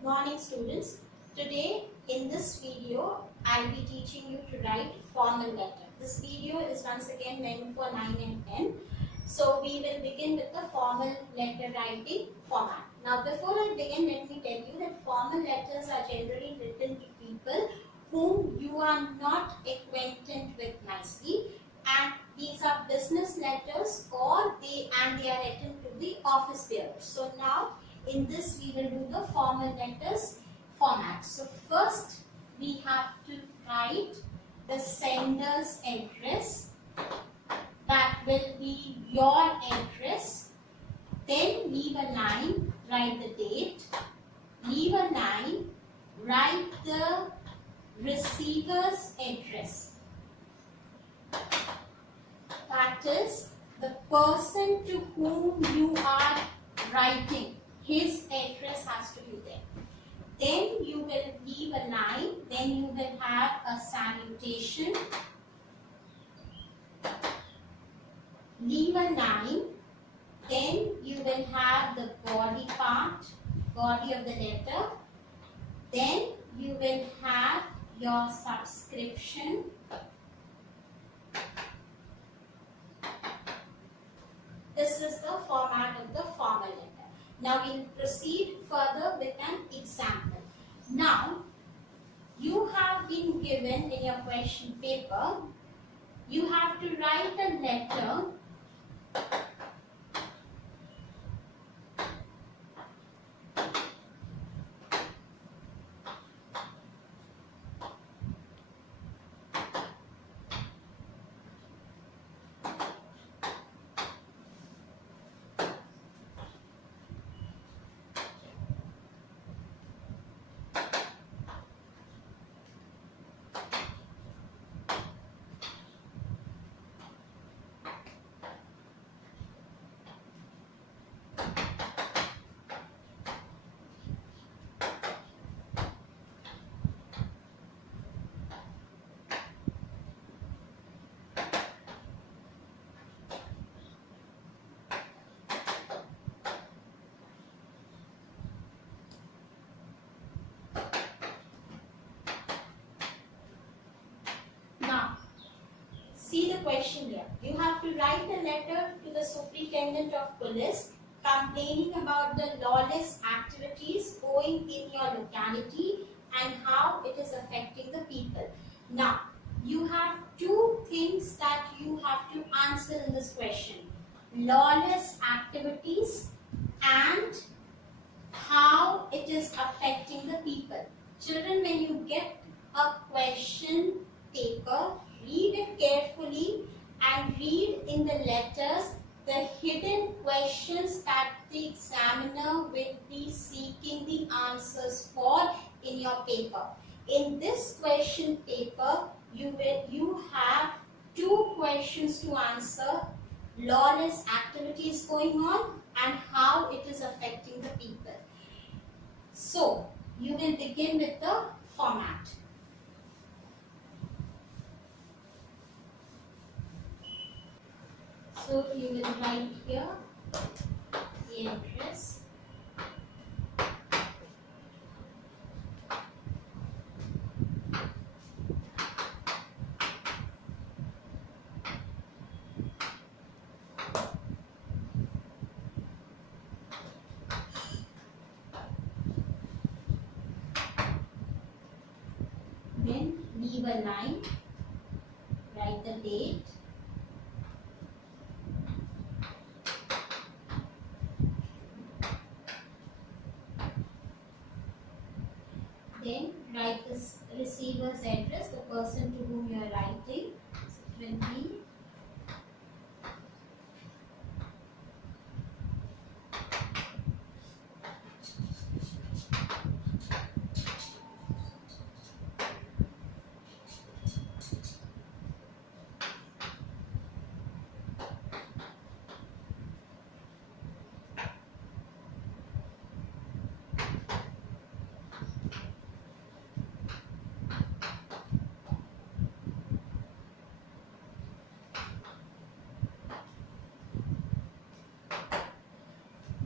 Good morning, students. Today in this video I'll be teaching you to write formal letter. This video is once again meant for 9 and 10. So we will begin with the formal letter writing format. Now before I begin, let me tell you that formal letters are generally written to people whom you are not acquainted with nicely, and these are business letters or they are written to the office bearers. So now in this we will do the formal letters format. So first we have to write the sender's address, that will be your address. Then leave a line, write the date, leave a line, write the receiver's address, that is the person to whom you are writing, his address has to be there. Then you will leave a line, then you will have a salutation, leave a line, then you will have the body part, body of the letter, then you will have your subscription, this is the format of the formal letter. Now we will proceed further with an example. Now you have been given in your question paper, you have to write a letter see the question here. You have to write a letter to the Superintendent of Police complaining about the lawless activities going in your locality and how it is affecting the people. Now, you have two things that you have to answer in this question. Lawless activities and how it is affecting the people. Children, when you get a question paper, read it carefully and read in the letters the hidden questions that the examiner will be seeking the answers for in your paper. In this question paper, you have two questions to answer: lawless activities going on and how it is affecting the people. So, you will begin with the format. So you will write here the address, then leave a line, write the date, then write the receiver's address, the person to whom you are writing. So it will be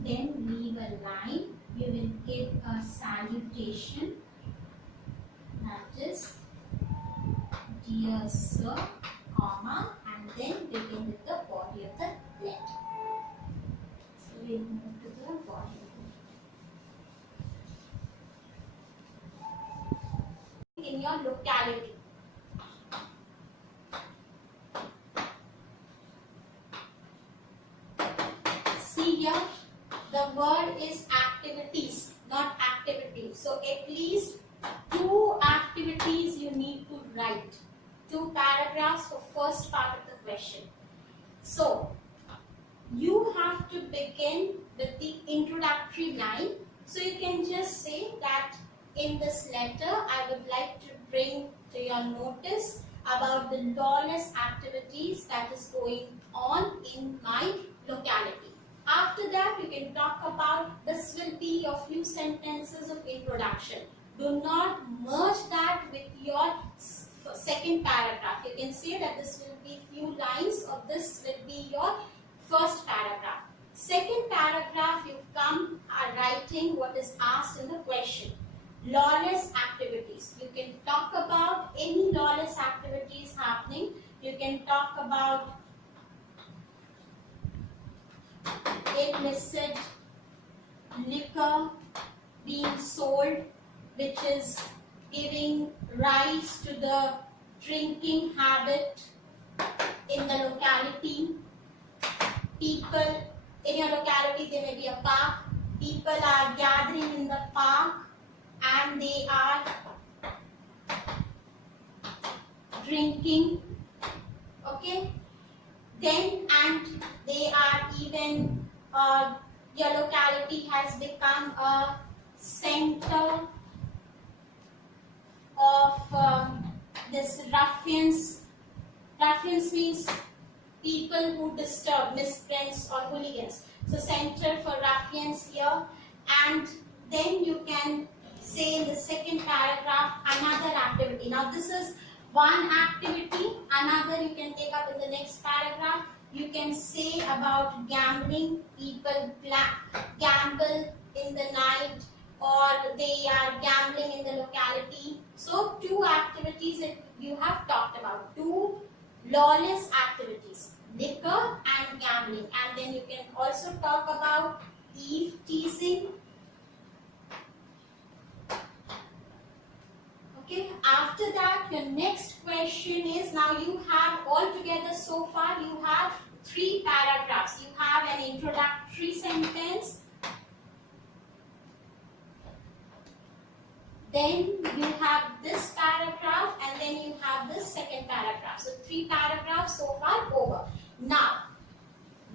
then leave a line. You will give a salutation, that is dear sir, comma, and then begin with the body of the letter. So we move to the body of the letter. In your locality. See here, the word is activities, not activity. So at least 2 activities you need to write. 2 paragraphs for first part of the question. So you have to begin with the introductory line. So you can just say that in this letter I would like to bring to your notice about the lawless activities that is going on in my locality. After that, you can talk about, this will be a few sentences of introduction. Do not merge that with your second paragraph. You can say that this will be few lines or this will be your first paragraph. Second paragraph, you come writing what is asked in the question. Lawless activities. You can talk about any lawless activities happening. You can talk about illicit liquor being sold, which is giving rise to the drinking habit in the locality. People in your locality, there may be a park. People are gathering in the park and they are drinking. Okay. Then, and they are even, your locality has become a center of this ruffians. Ruffians means people who disturb, miscreants or hooligans. So center for ruffians here. And then you can say in the second paragraph another activity. Now this is one activity, another you can take up in the next paragraph. You can say about gambling, people gamble in the night or they are gambling in the locality. So 2 activities that you have talked about, 2 lawless activities, liquor and gambling. And then you can also talk about eve teasing. Okay, after that your next question is, now you have altogether so far you have 3 paragraphs. You have an introductory sentence, then you have this paragraph, and then you have this second paragraph. So 3 paragraphs so far over. Now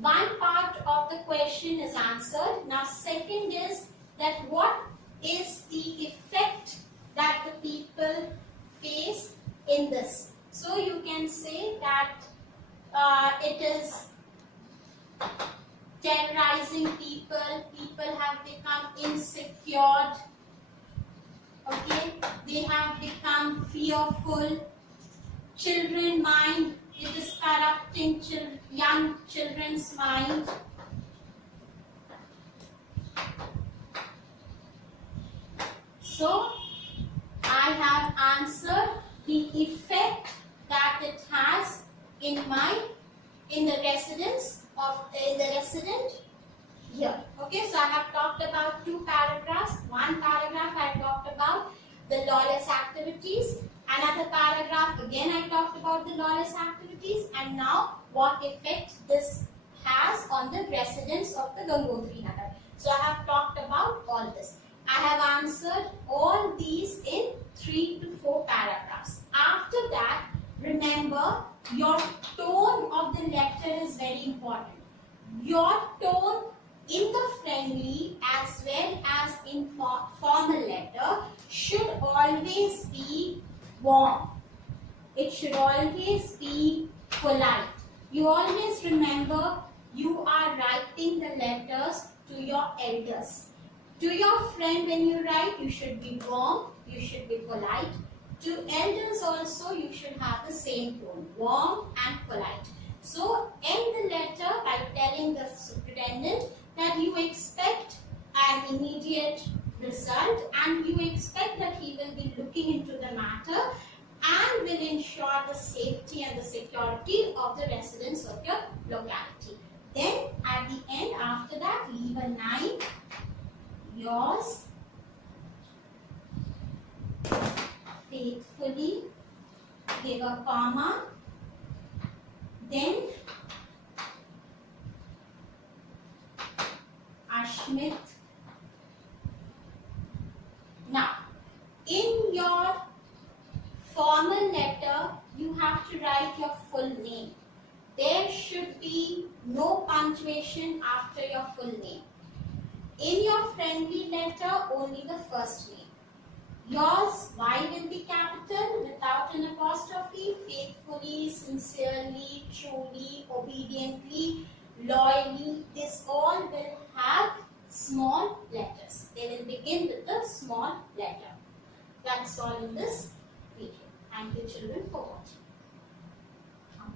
one part of the question is answered. Now second is that what is the effect that the people face in this. So you can say that it is terrorizing people, people have become insecure, okay, they have become fearful, children mind, it is corrupting young children's mind. So I have answered the effect that it has in the resident here. Okay, so I have talked about 2 paragraphs. One paragraph I talked about the lawless activities. Another paragraph again I talked about the lawless activities, and now what effect this has on the residents of the Gangotri Nagar. So I have talked about all this. I have answered all these in 3 to 4 paragraphs. After that, remember your tone of the letter is very important. Your tone in the friendly as well as in formal letter should always be warm. It should always be polite. You always remember you are writing the letters to your elders. To your friend when you write, you should be warm, you should be polite. To elders also, you should have the same tone, warm and polite. So, end the letter by telling the superintendent that you expect an immediate result and you expect that he will be looking into the matter and will ensure the safety and the security of the residents of your locality. Then at the end, after that, leave a 9. Yours faithfully, give a comma, then Ashmit. Now, in your formal letter, you have to write your full name. There should be no punctuation after your full name. In your friendly letter, only the first name. Yours, Y will be capital without an apostrophe. Faithfully, sincerely, truly, obediently, loyally. This all will have small letters. They will begin with a small letter. That's all in this video. Thank you children for watching.